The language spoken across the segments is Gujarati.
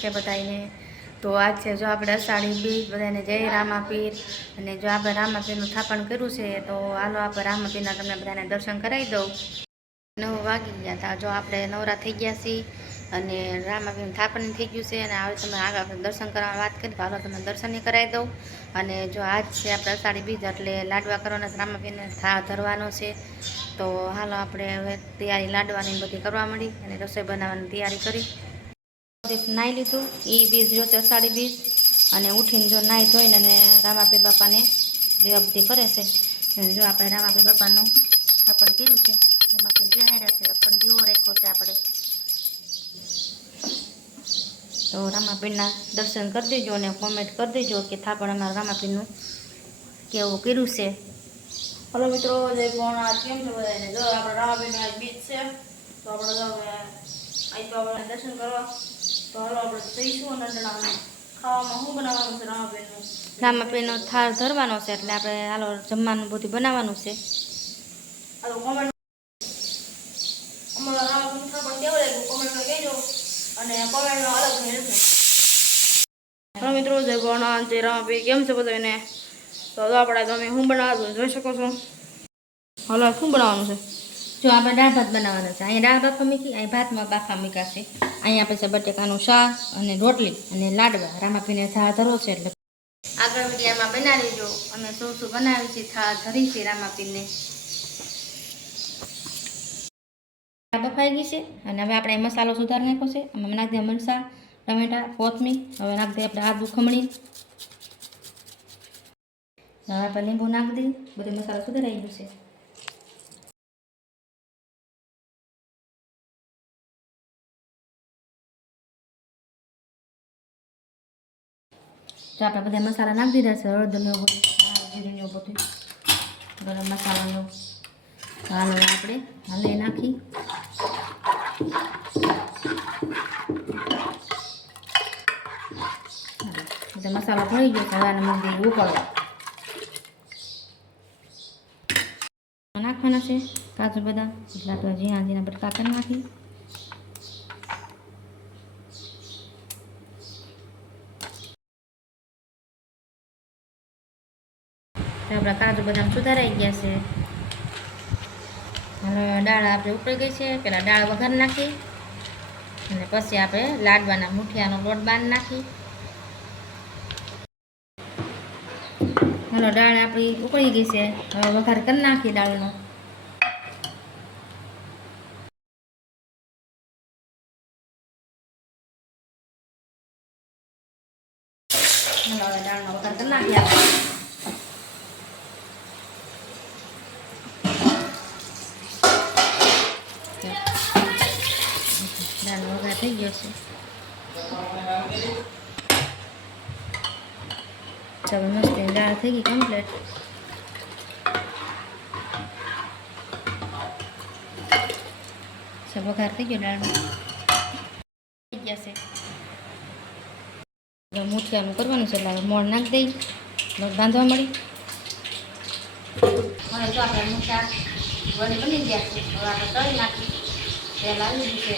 છે બધાને તો આજ છે, જો આપણે અષાઢી બીજ બધાને જય રામાપીર અને જો આપણે રામાપીરનું થાપણ કર્યું છે, તો હાલો આપણે રામાપીરના તમને બધાને દર્શન કરાવી દઉં. નવ વાગી ગયા હતા, જો આપણે નવરા થઈ ગયા છીએ અને રામાપીરનું થાપણ થઈ ગયું છે અને હવે તમે આગળ દર્શન કરવાની વાત કરી, તો હાલો તમને દર્શન કરાવી દઉં. અને જો આજ છે આપણે અષાઢી બીજ, એટલે લાડવા કરવાના રામાપીરને થા ધરવાનો છે. તો હાલો આપણે હવે તૈયારી લાડવાની બધી કરવા મળી અને રસોઈ બનાવવાની તૈયારી કરી. નાહી લીધું એ બીજ જો છે બીજ અને ઉઠીને જો નાહી ધોઈને અને રામાપીર બાપાને દેવા બધી કરે છે જો આપણે રામાપીર બાપાનું સ્થાપન કર્યું છે રામાપીર બેહાડ્યા છે અખંડ દીવો રાખ્યો છે આપણે. તો રામાપીરના દર્શન કરી દેજો અને કોમેન્ટ કરી દેજો કે થાપણ અમારા રામાપીરનું કેવું કર્યું છે. હલો મિત્રો, જય ભોળાનાથ. કેમ છો બધાને? જો, આપણે રામાબેન આજ બીજ છે તો આપણે દર્શન કરવા તો હાલો આપણે જઈશું અને જણાવવાનું ખાવામાં શું બનાવવાનું છે રામાબેનનું? રામાપીરનો થાળ ધરવાનો છે એટલે આપણે હાલો જમવાનું બધું બનાવવાનું છે. હાલો કોમેન્ટ અમારા રામાબેન પણ કેવું લાગ્યું? કોમેન્ટમાં કહેજો. અને કોમેન્ટમાં અલગ નહીં રહેશે હલો મિત્રો જય ભોળાનાથ જય રામાબેન. કેમ છે બધાને તો આપણા તમે શું બનાવવાનું જોઈ શકો છો. હાલો શું બનાવવાનું છે? જો આપણે દાળ ભાત બનાવવાનો છે. અહીંયા દાળ બાફા મીકી અહીં ભાતમાં બાફા મીકાશે છે. અહીંયા પછી બટેકાનું શાક અને રોટલી અને લાડવા. રામાપીને થાળ ધરો છે એટલે આગળ વિડીયામાં બનાવી દો અમે શું શું બનાવી છે થાળ ધરી છે રામાપીને બફાઈ ગઈ છે અને હવે આપણે મસાલો સુધારી નાખ્યો છે. અમે નાખી દઈએ મરસા ટમેટા કોથમીર હવે નાખી દઈએ આપણે આદુ ખમણી. હવે આપણે લીંબુ નાખી દઈએ બધો મસાલો સુધારાઈ ગયો છે. તો આપણે બધા મસાલા નાખી દીધા છે હળદરનો બધું જીરુંનો બધું ગરમ મસાલાનો હાલ આપણે હાલે નાખી એટલે મસાલો ભળી ગયો છે હવે આને મૂકી ઉકળવા નાખવાના છે કાજુ બદામ એટલા તો ઝીણા ઝીણા બટકા કરી નાખી આપણા કાજુ બદામ સુધારાઈ ગયા છે. હવે દાળ આપણે ઉકળી ગઈ છે. પહેલાં દાળ વઘાર નાખી. અને પછી આપણે લાડવાના મુઠિયાનો લોટ બાંધ નાખી. હલો દાળ આપણી ઉકળી ગઈ છે. હવે વઘાર કરી નાખી દાળનો. દાળનો વઘાર કરી નાખી આપણે. થઈ ગયો છે. ચાલો, મસ્ત દાળ થઈ ગઈ કમ્પ્લીટ વઘાર થઈ ગયો દાળમાં થઈ ગયા છે. મૂઠિયાનું કરવાનું છે, એટલે મોણ નાખી દઈ. બાંધવા મળી. હવે બની ગયા છે, હવે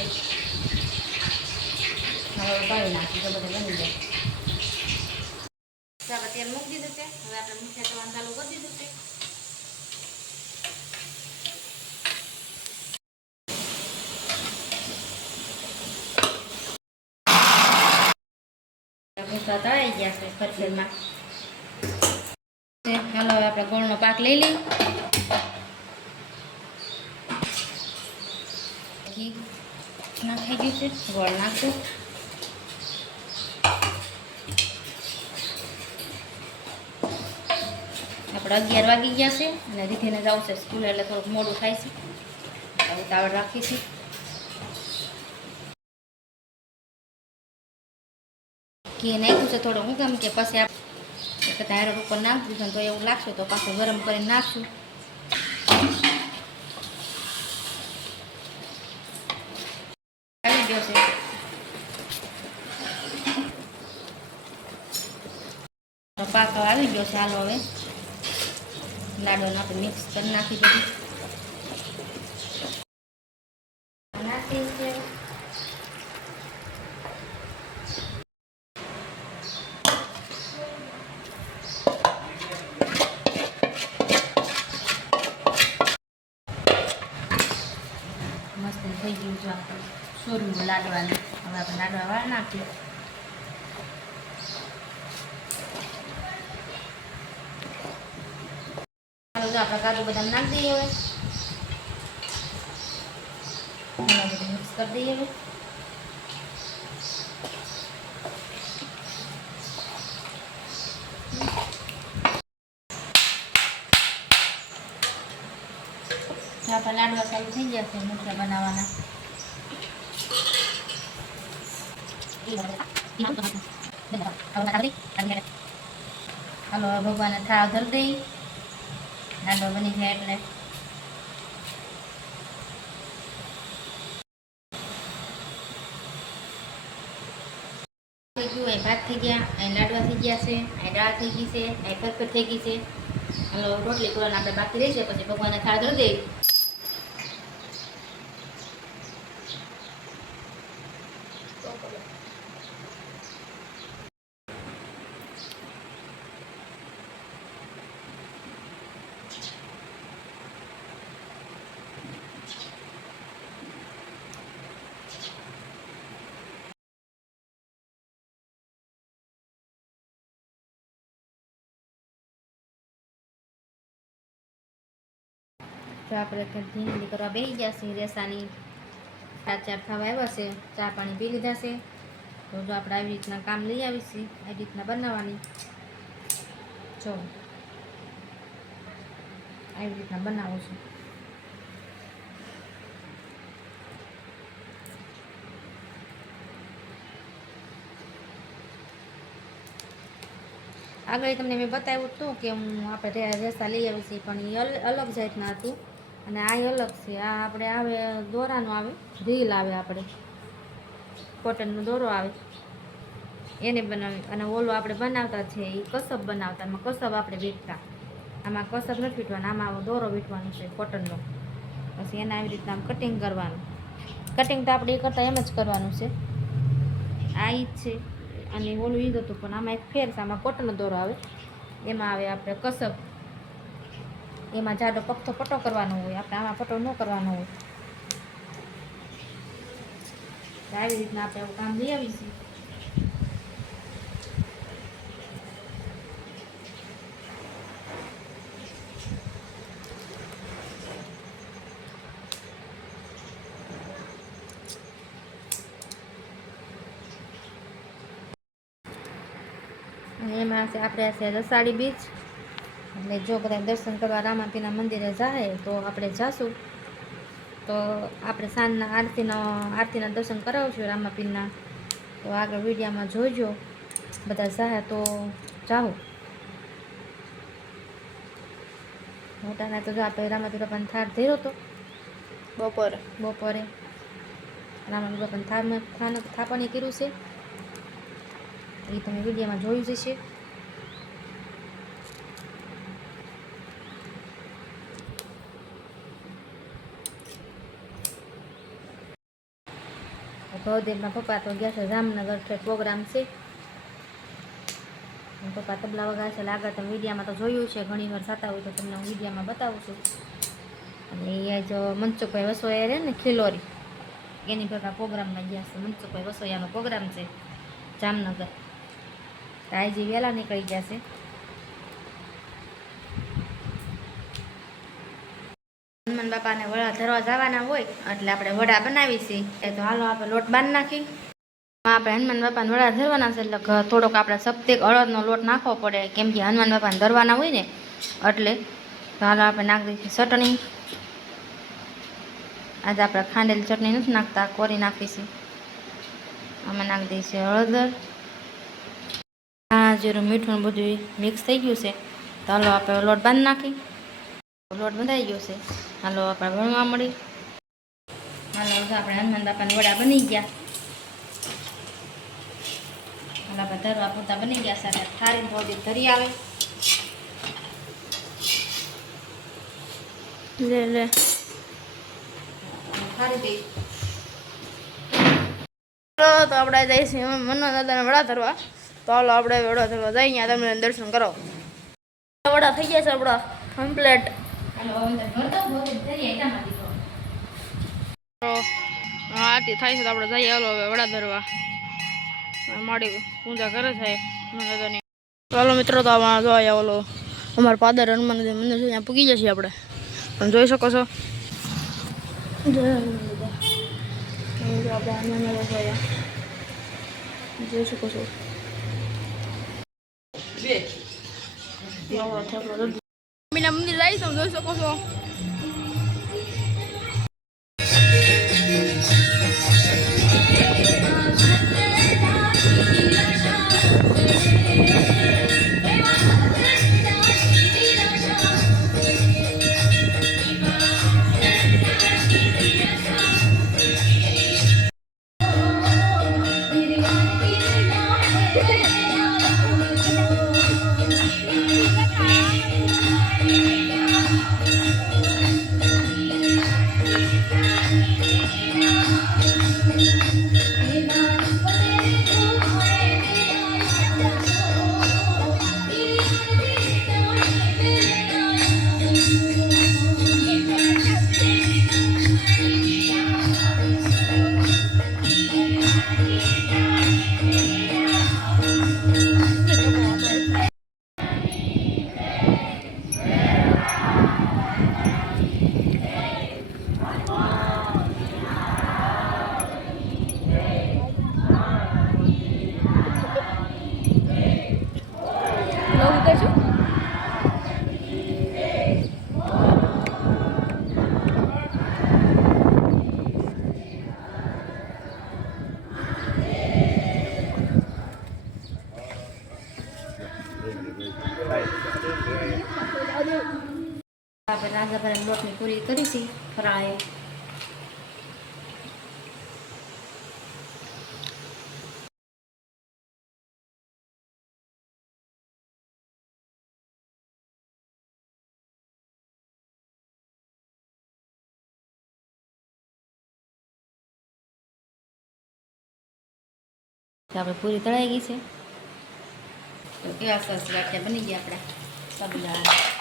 છે. હવે તળી નાખી તો બધું બની જાય તેલ મૂકી દીધું છે હવે આપણે મુઠિયા તળવાનું ચાલુ કરી દીધું છે ગયા છે ફરફરમાં ચાલો હવે આપણે ગોળનો પાક લઈ લઈ ઘી નાખાઈ ગયું છે ગોળ નાખશું. આપણે અગિયાર વાગી ગયા છે અને રીધેને જવું છે સ્કૂલે, એટલે થોડુંક મોડું થાય છે. ઉતાવળ રાખી છે. ઘી નાખ્યું છે થોડું, હું કેમ કે પછી આપણે ધારો ઉપર નાખી દીધું તો એવું લાગશે, તો પાછું ગરમ કરીને નાખશું. આવી ગયો છે. પાક આવી ગયો છે હાલો હવે. લાડવાનો આપણે મિક્સ કરી નાખી દીધું નાખી છે જો સોરું લાડવાનું હવે આપણે લાડવા વાળ નાખીએ તો આપણે કાજુ બદામ નાખી દઈએ હવે. મિક્સ કરી દઈએ હવે. આપણા લાડવા ચાલુ થઈ ગયા છે મુઠિયા બનાવવાના. હાલો ભગવાન થાળ ધરી દઈ. લાડવા બની જાય એટલે. ભાત થઈ ગયા, અહીં લાડવા થઈ ગયા છે, અહીં દાળ થઈ ગઈ છે, અહીં ફરફર થઈ ગઈ છે. હાલો, રોટલી કરવાના આપણે બાકી રહેશે પછી ભગવાનને થાળ કરી દઈ તો આપણે ધીંગલી કરવા બેસી ગયા છીએ. રેસાની ચાર ખાવા આવ્યા છે. ચા પાણી પી લીધા છે. તો જો આપણે આવી રીતના કામ લઈ આવીશું. આવી રીતના બનાવવાની. જો. આવી રીતના બનાવું છું. આગળ તમને મેં બતાવ્યું હતું કે હું આપણે રેસા લઈ આવી છીએ પણ એ અલ- અલગ જાતના હતું. અને આ અલગ છે. આ આપણે આવે, દોરાનું આવે, રીલ આવે આપણે. કોટનનો દોરો આવે. એને બનાવી, અને ઓલું આપણે બનાવતા છે એ કસબ બનાવતા એમાં કસબ આપણે વીટતા આમાં કસબ નથી વીટવાનું આમાં દોરો વીટવાનો છે કોટનનો. પછી એને આવી રીતના આમ કટિંગ કરવાનું. કટિંગ તો આપણે એ કરતાં એમ જ કરવાનું છે. આ ઈ છે. અને ઓલું ઈદ હતું, પણ આમાં એક ફેર છે. આમાં કોટનનો દોરો આવે. એમાં આવે આપણે કસબ. એમાં જાડો પગથો પટ્ટો કરવાનો હોય, આપણે આમાં પટ્ટો ન કરવાનો હોય. આવી રીતના આપણે એવું કામ લઈ આવીશું. એમાં આપણે છે રસાળી બીચ એટલે જો બધા દર્શન કરવા રામાપીના મંદિરે જાય તો આપણે જાશું. તો આપણે સાંજના આરતીનો આરતીના દર્શન કરાવશું રામાપીના. તો આગળ વિડીયામાં જોઈજો બધા જાય તો જાઓ. મોટાના તો જો આપણે રામાપી બાપાને થાળ ધેરો તો. બપોરે. બપોરે. રામાપી બાપાને થાન થાપણી કર્યું છે. એ તમે વિડીયોમાં જોયું જ છે ભવદેવના પપ્પા તો ગયા છે જામનગર છે પ્રોગ્રામ છે. પપ્પા તબલા વગા છે. આગળ તમે વિડીયામાં તો જોયું છે, ઘણી વાર થતા હોય તો તમને હું વિડીયામાં બતાવું છું. અને એ જો મનસુખભાઈ વસોયા રહે ને ખિલોરી. એની ભેગા પ્રોગ્રામમાં ગયા છે. મનસુખભાઈ વસોયાનો પ્રોગ્રામ છે જામનગર. આજે વહેલા નીકળી ગયા છે. હનુમાન બાપાને વડા ધરવા જવાના હોય, એટલે આપણે વડા બનાવીશી એ તો હાલો આપણે લોટ બાંધી નાખી. આપણે હનુમાન બાપાને વડા ધરવાના છે, એટલે થોડોક આપણે સપ્તેક અડદનો લોટ નાખવો પડે. કેમ કે હનુમાન બાપાને ધરવાના હોય ને, એટલે તો હાલો આપણે નાખી દઈશું ચટણી. આજે આપણે ખાંડેલી ચટણી નથી નાખતા, કોરી નાખીશું આમાં નાખી દઈશું હળદર. આ જીરું મીઠું બધું મિક્સ થઈ ગયું છે. તો હાલો આપણે લોટ બાંધી નાખી. લોટ બંધાઈ ગયો છે. હાલો આપણે ભણવા મળી. હાલો આપણે હનુમાન બાપાના વડા બની ગયા. હાલ આપણે ધરવા પૂરતા બની ગયા સાથે થારી થોડી ધરી આવે. લે લે. થારી દઈ તો આપણે જઈશું મનોજ દાદાને વડા ધરવા. તો હાલો આપણે વડા ધરવા જઈએ ત્યાં તમને દર્શન કરો વડા થઈ ગયા છે આપણા કમ્પ્લેટ આરતી થાય છે તો આપણે જઈએ હાલો હવે વડા ધરવા માડી પૂજા કરે છે દાદાની ચાલો મિત્રો તો આમાં જો આવ્યા ઓલો અમારા પાદર હનુમાન મંદિર છે ત્યાં પૂગી જશે આપણે તમે જોઈ શકો છો જોઈ શકો છો આવો થેપલો દૂધ. મમ્મીના મંદિર જાય તમે જોઈ શકો છો. નવું કહેશું તો આપણે પૂરી તળાઈ ગઈ છે. તો કેવા સરસ ગાંઠિયા બની ગયા આપણા. સાબુદાણા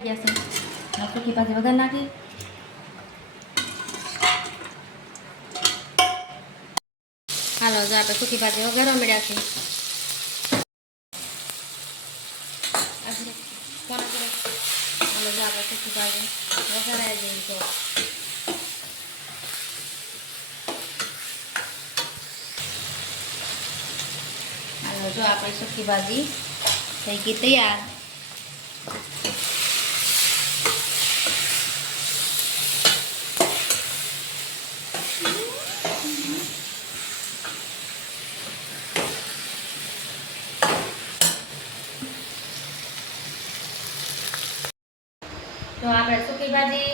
ગયા છે પાસે વગર નાખી હાલો, જો આપણે સુકી ભાજી વઘારવા મળ્યા છે હાલો, જો આપણે તો હાલો, જો આપણી સુકી ભાજી થઈ ગઈ તૈયાર તો આપણે સૂકી ભાજી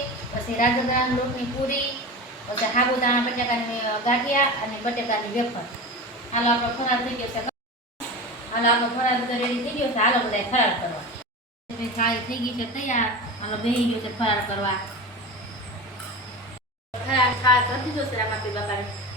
રાજગરામ લોટની પૂરી, પછી સાબુદાણા બટેકાની ગાંઠિયા અને બટેકાની વેફર. હાલો, આપણો ખરાબ થઈ ગયો છે. હાલો, આપણો ખરાબ બધો રેડી થઈ ગયો છે. હાલો બધા ફરાર કરવા. થાળી થઈ ગઈ છે, તૈયાર. હાલો બેસી ગયો છે ફરાર કરવા. ખરાબ ખાસ કરી દીધો છે રામાપી બાપાને.